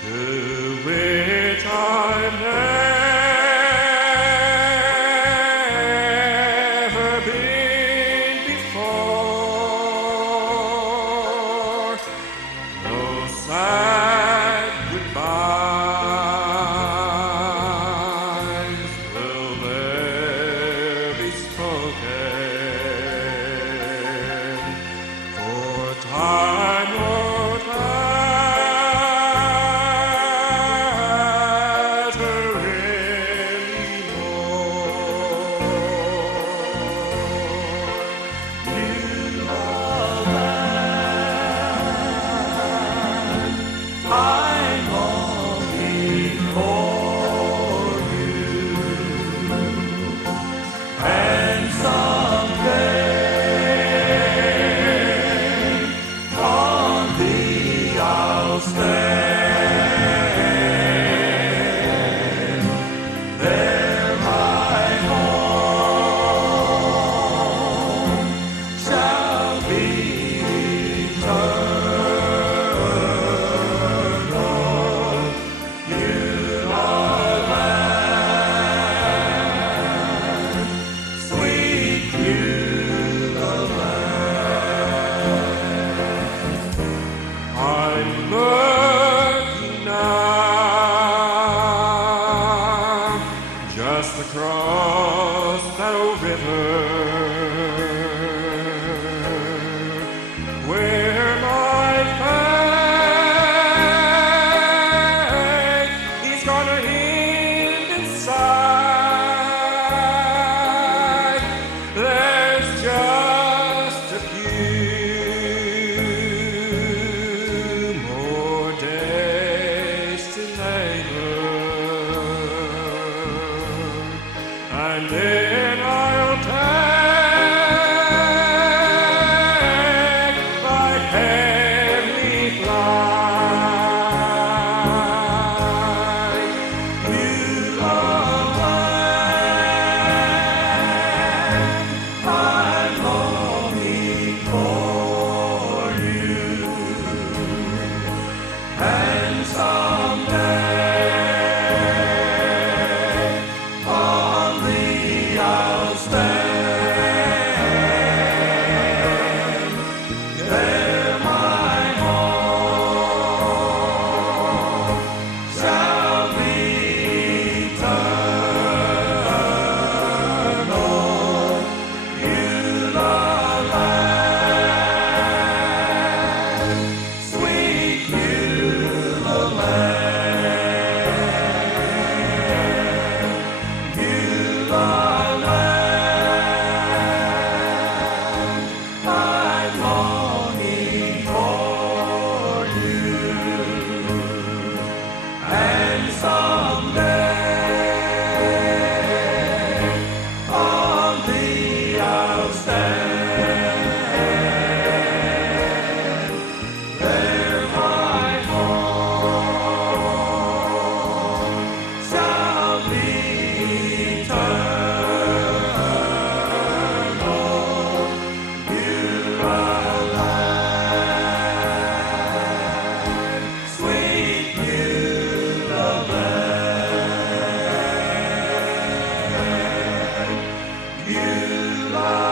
to which I've never been before. No sad goodbyes will there be spoken, for time won't matter anymore. Beulah Land, I'm longing for you, and someday on thee I'll stand. There my home shall be eternal. Beulah Land, sweet Beulah Land. I'm looking now just across that old river where my faith is gonna end inside. There's just a few more days to labor, and then I'll take my heavenly flight. Beulah Land, I'm longing for you, and someday on thee I'll stand. There my home shall be eternal. Beulah Land, sweet Beulah Land. Beulah Land, I'm longing for you, and someday on thee I'll stand. There my home shall be eternal. Beulah Land, sweet Beulah Land. Beulah